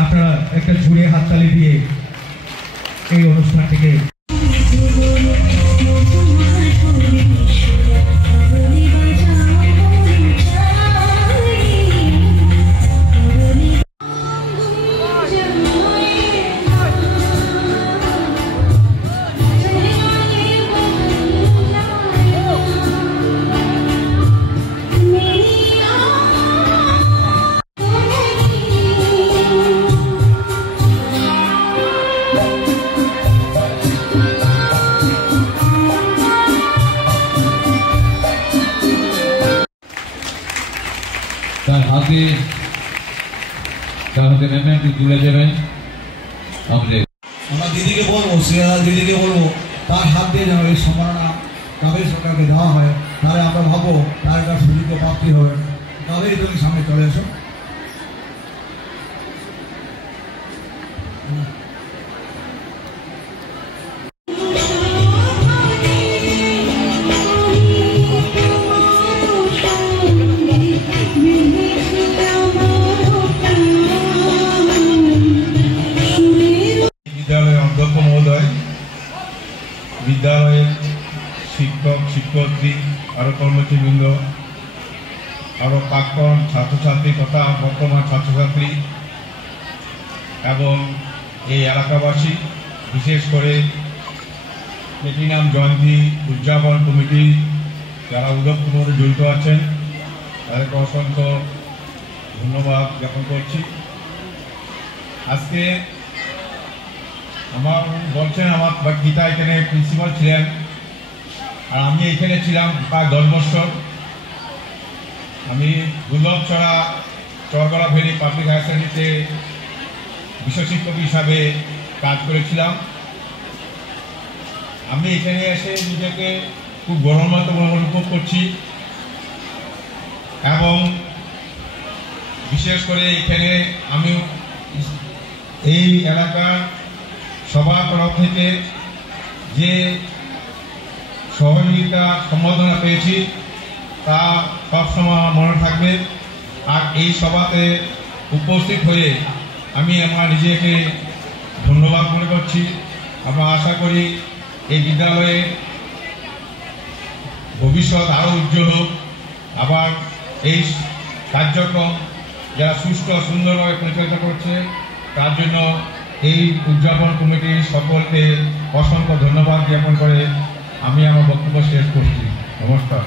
আপনারা একটা জুড়ে হাততালি দিয়ে এই অনুষ্ঠানটিকে হাতে নেমে আপনি তুলে যাবেন। আমরা দিদিকে বলবো, শ্রেয়া দিদিকে বলবো তার হাত দিয়ে যেন এই সম্মাননা কাবেরী সরকারকে দেওয়া হয়, তাহলে আমরা ভাববো তার একটা সুযোগ্য প্রাপ্তি হবে। কাবেরী তুমি সামনে চলে এসো। বিদ্যালয়ের শিক্ষক শিক্ষয়িত্রী আরও কর্মচারীবৃন্দ, আরও প্রাক্তন ছাত্রছাত্রী তথা বর্তমান ছাত্রছাত্রী এবং এই এলাকাবাসী, বিশেষ করে প্লেটিনাম জয়ন্তী উদযাপন কমিটি যারা উদ্যোগপূর্ণভাবে জড়িত আছেন তাদেরকে অসংখ্য ধন্যবাদ জ্ঞাপন করছি। আজকে আমার বলছেন আমার গীতা এখানে প্রিন্সিপাল ছিলেন, আর আমি এখানে ছিলাম প্রায় 10 বছর। আমি দুর্লভছড়া চরগড়া ভ্যালি পাবলিক হায়ার সেকেন্ডারিতে বিষয় শিক্ষক হিসাবে কাজ করেছিলাম। আমি এখানে এসে নিজেকে খুব গৌরবান্বিত অনুভব করছি এবং বিশেষ করে এখানে আমি এই এলাকার সবার তরফ থেকে যে সহযোগিতা সম্বোধনা পেয়েছি তা সবসময় আমার মনে থাকবে। আর এই সভাতে উপস্থিত হয়ে আমি আমার নিজেকে ধন্যবাদ মনে করছি। আমরা আশা করি এই বিদ্যালয়ে ভবিষ্যৎ আরও উজ্জ্বল হোক। আবার এই কার্যক্রম যারা সুষ্ঠু সুন্দরভাবে পরিচালনা করছে তার জন্য এই উদযাপন কমিটি সকলকে অসংখ্য ধন্যবাদ জ্ঞাপন করে আমি আমার বক্তব্য শেষ করছি। নমস্কার।